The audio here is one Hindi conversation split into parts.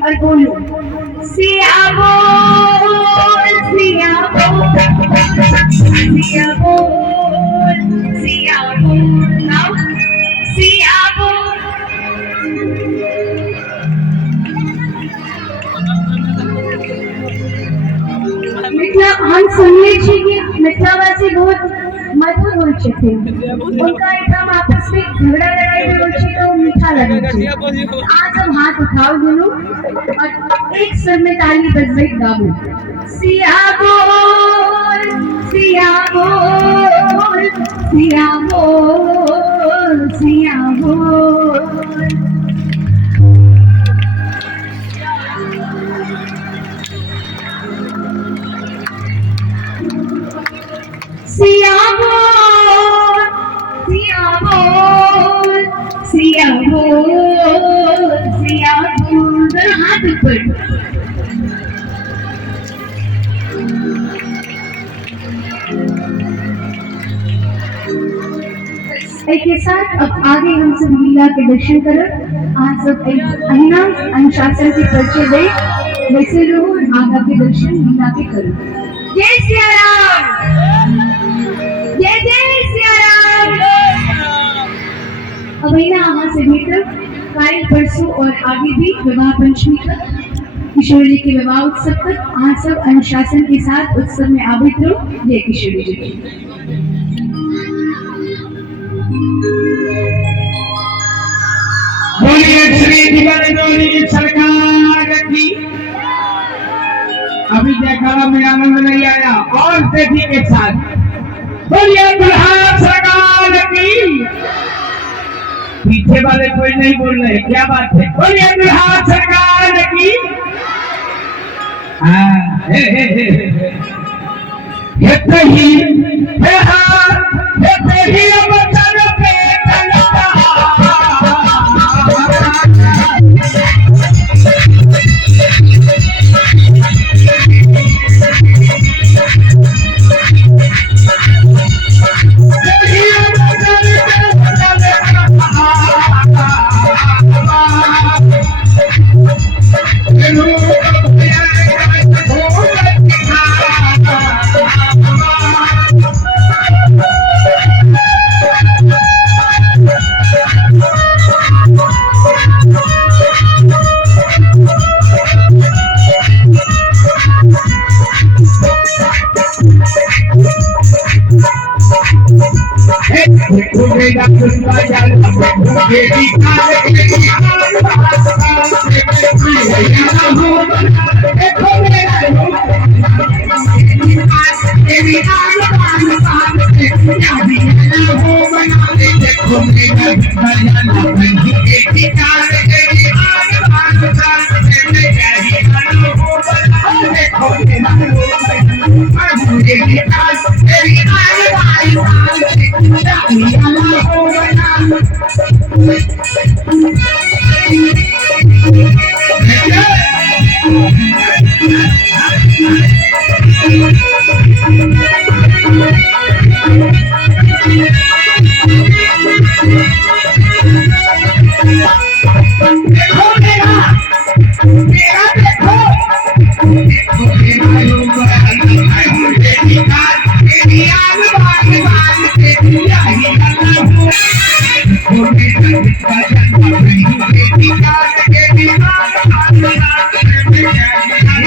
और बोलो सिया बोल सिया बोल सिया बोल सिया बोल नाउ सिया बोल। मिथिला हम सुनिए छी कि मिथिलावासी बहुत मधुर हो छे, उनका एकदम आपस में झगड़ा लड़ाई में हो छे तो मीठा लगे छे। आज हम हाथ उठाओ दोनों और एक सुर में ताली बजबई गाबो सिया बोल सिया बोल सिया बोल सिया बोल। सिया बोल सिया बोल सिया बोल सिया बोल। जरा हाथ ऊपर। एक के साथ अब आगे हम सब लीला के दर्शन करें। आज सब एक अहिना अनुशासन के परिचय दे वैसे रहो और आगा के दर्शन लीला के करो। जय सिया राम, जय जय सिया राम। अब अहिना आगा से भीतर कल परसों और आगे भी विवाह पंचमी तक किशोर जी के विवाह उत्सव तक आज सब अनुशासन के साथ उत्सव में आबिद रहो। जय किशोर जी। बोलिए श्री दिगंबरी सरकार की। अभी जयकारा में आनंद नहीं आया और तेजी के साथ बोलिए दुल्हा सरकार की। पीछे वाले कोई नहीं बोल रहे, क्या बात है? बोलिए दुल्हा सरकार की। हाँ हे हे हे ये तही हे हाँ ये तही बचन पे कलता। देखो मेरा मेरा देखो देखो मेरा लोग तेरी आग बाग बाग तेरी आई अल्लाह देखो मेरा जिसका जन्म नहीं तेरी आग तेरी आग बाग बाग तेरी आई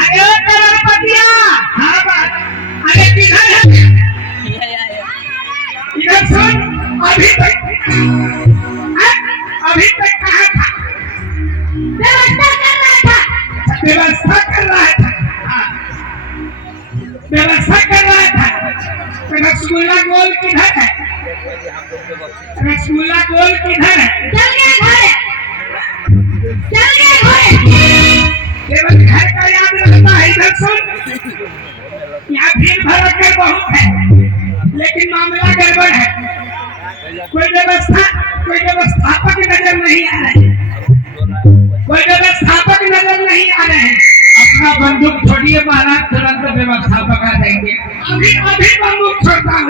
अरे करोड़पतिया हाँ बात अरे किधर है इधर सुन अभी तक कहाँ था व्यवस्था कर रहा था व्यवस्था कर रहा था रसगुल्ला गोल किधर है रसगुल्ला गोल किधर है चल गए केवल घर का याद रहता है इधर सुन यहाँ भीड़ भड़क बहुत है लेकिन मामला गड़बड़ है कोई व्यवस्थापक नजर नहीं आ रहे कोई व्यवस्थापक नजर नहीं आ रहे हैं अपना बंदूक छोड़िए महाराज तुरंत व्यवस्थापक आ जाएंगे अभी अभी बंदूक छोड़ता हूँ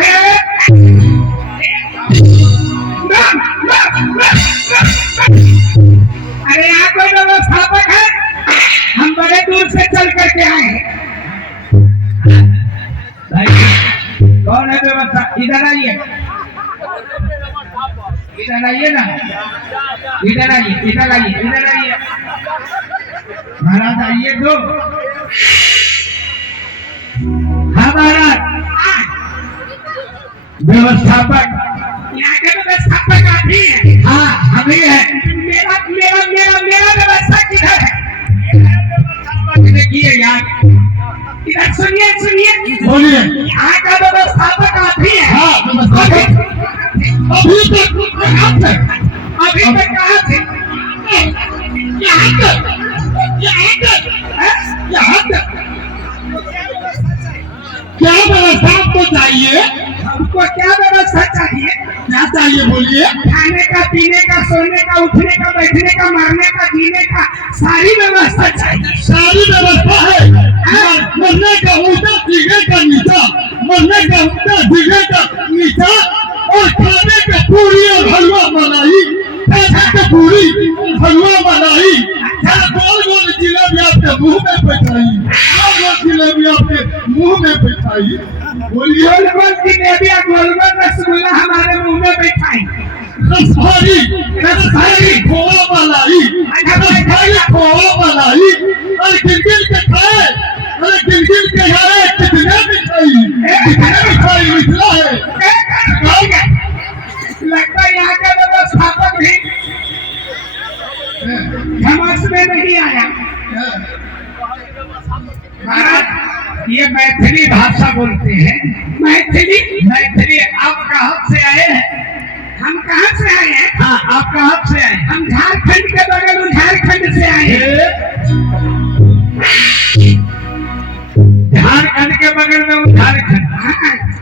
अरे यहाँ कोई व्यवस्थापक है हम बड़े दूर से चल करके आए हैं कौन है व्यवस्था इधर आइए ना इधर आइए महाराज आइए तो हाँ महाराज व्यवस्थापक यहाँ के व्यवस्थापक आप ही है हाँ हम ही है मेरा मेरा मेरा मेरा व्यवस्था किधर है देखिए यार इधर सुनिए बोलिए यहाँ का व्यवस्थापक आप ही है हाँ अभी तक कहाँ थे क्या व्यवस्था आपको चाहिए हमको क्या व्यवस्था चाहिए क्या चाहिए बोलिए खाने का पीने का सोने का उठने का बैठने का मरने का जीने का सारी व्यवस्था चाहिए सारी व्यवस्था है मरने का ऊँचा जीने का नीचा मरने का ऊँचा जीने का नीचा और खाने का पूरी और हलवा मलाई खाने का पूरी हलवा मलाई गोल गोल जिलेबी आपके मुंह में बैठाई गोल गोल जिलेबी आपके मुंह में बैठाई बोलिए गोल गोल जिलेबी गोल गोल रसगुल्ला हमारे मुंह में बैठाई रसभारी खोआ मलाई खोआ मलाई और गिल के खाए अरे गिल के यारे कितने मिठाई मिथिला है लगता है यहाँ का व्यवस्थापक भी समझ में नहीं आया महाराज ये मैथिली भाषा बोलते हैं मैथिली आप कहाँ से आए हैं हम कहाँ से आए हैं हाँ आप कहाँ से आए हम झारखंड के बगल में झारखंड से आए हैं झारखंड के बगल में झारखंड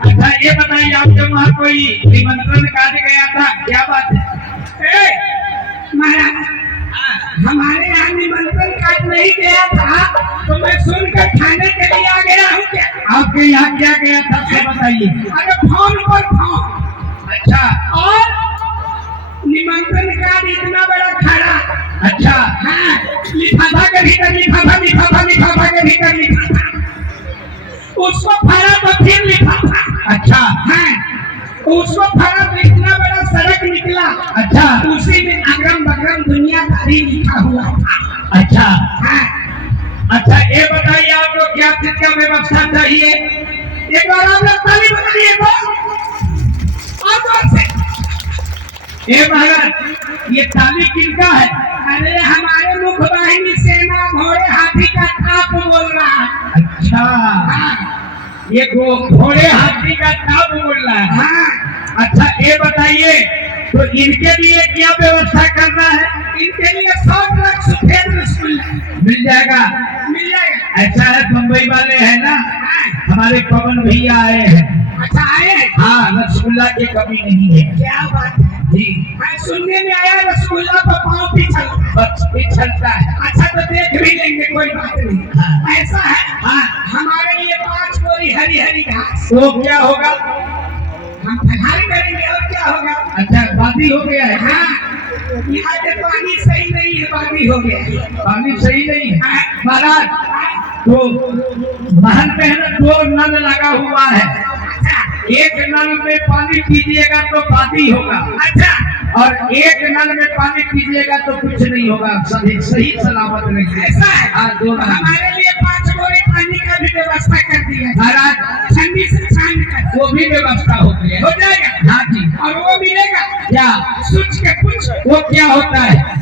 अच्छा ये बताइए आपके वहाँ कोई निमंत्रण कार्ड गया था क्या बात है महाराज हमारे यहाँ निमंत्रण कार्ड नहीं गया था तो मैं सुनकर खाने के लिए आ गया हूँ क्या आपके यहाँ क्या गया था क्या बताइए अरे फोन पर फोन अच्छा और निमंत्रण कार्ड इतना बड़ा खड़ा अच्छा हाँ लिफाफा के भीतर लिफाफा के भीतर लिफाफा उसको फड़ा तो फिर लिफाफा अच्छा हाँ उसको फड़ा तो इतना बड़ा सड़क निकला अच्छा उसी में अगरम बगरम दुनियादारी लिखा हुआ था अच्छा हाँ अच्छा ये बताइए आपको क्या चीज का व्यवस्था चाहिए एक बार आप लोग ताली बजाइए ये महाराज ये ताली किनका है अरे हमारे मुखवाहिनी सेना घोड़े हाथी का टाप बोल रहा है अच्छा हाँ। ये घोड़े हाथी का टाप बोल रहा है हाँ। अच्छा ये बताइए तो इनके लिए क्या व्यवस्था करना है इनके लिए 100 ट्रक सफेद रसगुल्ला मिल जाएगा ऐसा है बम्बई वाले है ना हाँ। हमारे पवन भैया आए हैं अच्छा आए रसगुल्ला की कमी नहीं है। क्या बात है जी मैं सुनने में आया रसगुल्ला पर पाँव पिछलता है। बस पिछलता है। अच्छा तो देख भी लेंगे कोई बात नहीं। हाँ। ऐसा है हाँ हमारे लिए 5 बोरी हरी हरी घास वो क्या होगा? हम फलहारी करेंगे और क्या होगा। अच्छा बादी हो गया है। हाँ यहाँ के पानी सही नहीं है बादी हो गया है। पानी सही नहीं है हाँ, महाराज। तो महल में है ना 2 नल लगा हुआ है। अच्छा एक नल में पानी पीजिएगा तो बादी होगा। अच्छा और एक नल में पानी पीजिएगा तो कुछ नहीं होगा। सही सही सलामत रहेंगे। ऐसा है हाँ 2 नल। हमारे लिए 5 बोरी पानी का भी व्यवस्था कर दिया है। महाराज ठंडी से छान कर वो भी व्यवस्था हो गई है। हो जाएगा। हाँ जी। और वो मिलेगा क्या सूच के कुछ वो क्या होता है?